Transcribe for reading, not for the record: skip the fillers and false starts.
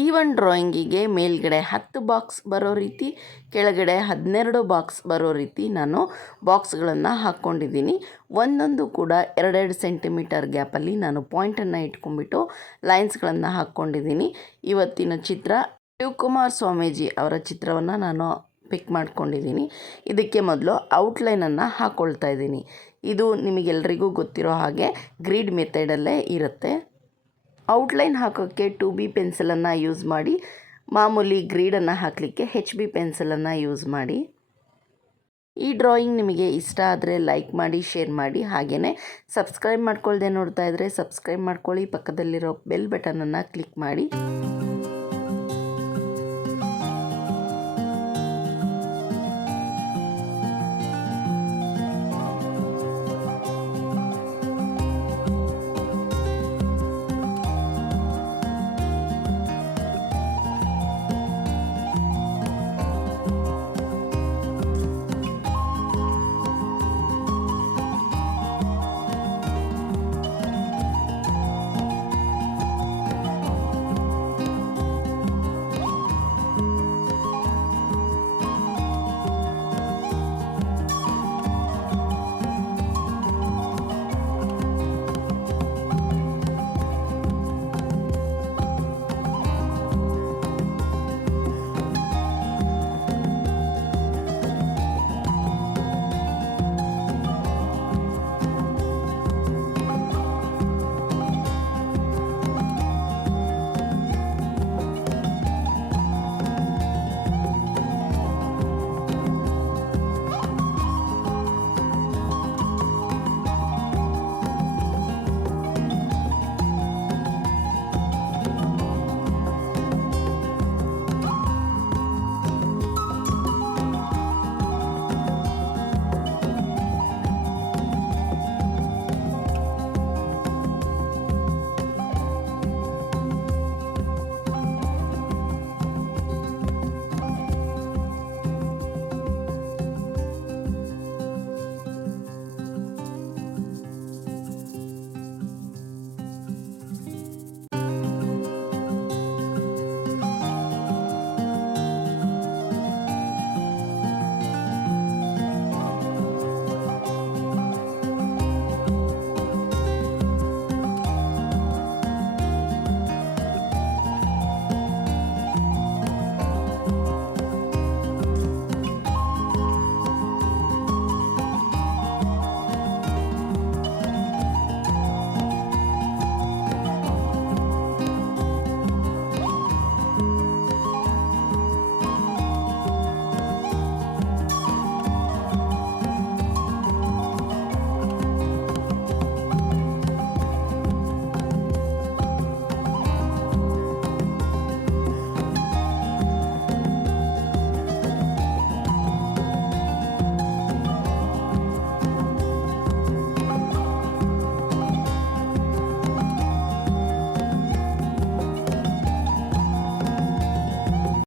ಈ ಒಂದು ಡ್ರಾಯಿಂಗಿಗೆ ಮೇಲ್ಗಡೆ 10 ಬಾಕ್ಸ್ ಬರೋ ರೀತಿ, ಕೆಳಗಡೆ 12 ಬಾಕ್ಸ್ ಬರೋ ರೀತಿ ನಾನು ಬಾಕ್ಸ್ಗಳನ್ನು ಹಾಕ್ಕೊಂಡಿದ್ದೀನಿ. ಒಂದೊಂದು ಕೂಡ 2-2 ಸೆಂಟಿಮೀಟರ್ ಗ್ಯಾಪಲ್ಲಿ ನಾನು ಪಾಯಿಂಟನ್ನು ಇಟ್ಕೊಂಡ್ಬಿಟ್ಟು ಲೈನ್ಸ್ಗಳನ್ನು ಹಾಕ್ಕೊಂಡಿದ್ದೀನಿ. ಇವತ್ತಿನ ಚಿತ್ರ ಶಿವಕುಮಾರ್ ಸ್ವಾಮೀಜಿ ಅವರ ಚಿತ್ರವನ್ನು ನಾನು ಪಿಕ್ ಮಾಡ್ಕೊಂಡಿದ್ದೀನಿ. ಇದಕ್ಕೆ ಮೊದಲು ಔಟ್ಲೈನನ್ನು ಹಾಕ್ಕೊಳ್ತಾ ಇದ್ದೀನಿ. ಇದು ನಿಮಗೆಲ್ರಿಗೂ ಗೊತ್ತಿರೋ ಹಾಗೆ ಗ್ರಿಡ್ ಮೆಥಡಲ್ಲೇ ಇರುತ್ತೆ. ಔಟ್ಲೈನ್ ಹಾಕೋಕ್ಕೆ 2B ಪೆನ್ಸಿಲನ್ನು ಯೂಸ್ ಮಾಡಿ, ಮಾಮೂಲಿ ಗ್ರೀಡನ್ನು ಹಾಕಲಿಕ್ಕೆ HB ಪೆನ್ಸಿಲನ್ನು ಯೂಸ್ ಮಾಡಿ. ಈ ಡ್ರಾಯಿಂಗ್ ನಿಮಗೆ ಇಷ್ಟ ಆದರೆ ಲೈಕ್ ಮಾಡಿ, ಶೇರ್ ಮಾಡಿ. ಹಾಗೆಯೇ ಸಬ್ಸ್ಕ್ರೈಬ್ ಮಾಡ್ಕೊಳ್ದೆ ನೋಡ್ತಾ ಇದ್ದರೆ ಸಬ್ಸ್ಕ್ರೈಬ್ ಮಾಡ್ಕೊಳ್ಳಿ. ಪಕ್ಕದಲ್ಲಿರೋ ಬೆಲ್ ಬಟನನ್ನು ಕ್ಲಿಕ್ ಮಾಡಿ.